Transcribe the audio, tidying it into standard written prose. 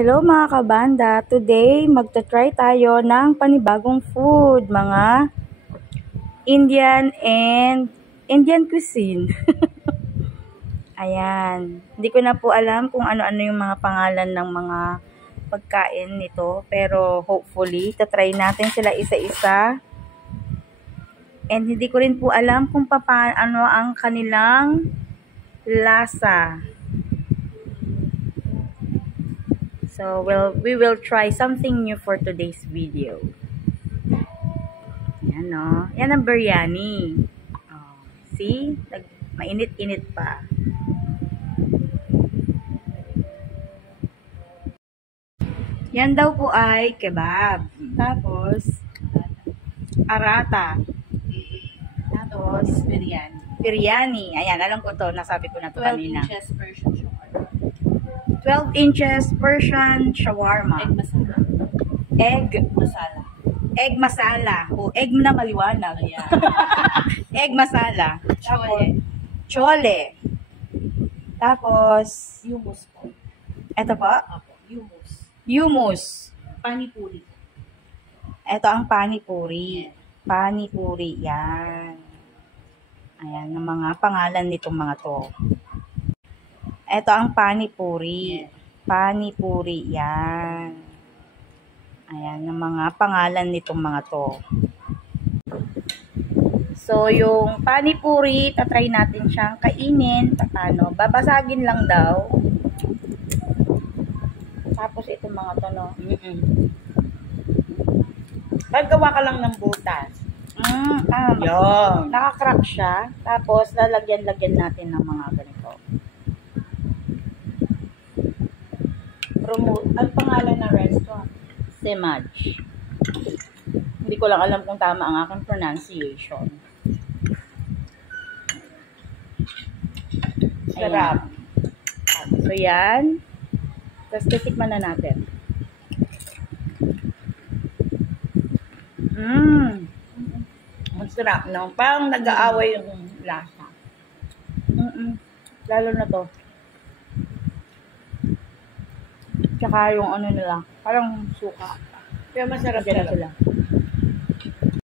Hello mga kabanda, today magta-try tayo ng panibagong food, mga Indian cuisine. Ayan, hindi ko na po alam kung ano-ano yung mga pangalan ng mga pagkain nito, pero hopefully tatry natin sila isa-isa. And hindi ko rin po alam kung paano ang kanilang lasa. So, we will try something new for today's video. Yan o. Yan ang biryani. Oh, see? Mainit-init pa. Yan daw po ay kebab. Tapos, arata. Tapos, biryani. Ayan, alam ko to. Nasabi ko na to kanina. 12 inches Persian shawarma. 12 inches Persian shawarma. Egg masala. Egg masala. Egg masala. O, egg na maliwanag. Ayan. Egg masala. Chole. Chole. Tapos, Hummus po. eto pa? Apo. Hummus. Hummus. Panipuri. Eto ang panipuri. Panipuri. Yan. Ayan, ang mga pangalan nitong mga to. Eto ang panipuri. Panipuri. Yan. Ayan, ang mga pangalan nitong mga to. So, yung panipuri, tatry natin siyang kainin. Paano? Babasagin lang daw. Tapos itong mga to, no? Paggawa ka lang ng butas. Yun. Nakakrack siya. Tapos, lalagyan-lagyan natin ng mga ganito. Promote. Ang pangalan ng restaurant? Semaj. Hindi ko lang alam kung tama ang aking pronunciation. Sarap. So, yan. Tapos, titikman na natin. Ang sarap, no? Parang nag-aaway yung lasa. Lalo na to. Tsaka yung ano nila, parang suka. Pero masarap Diyan na talaga. sila.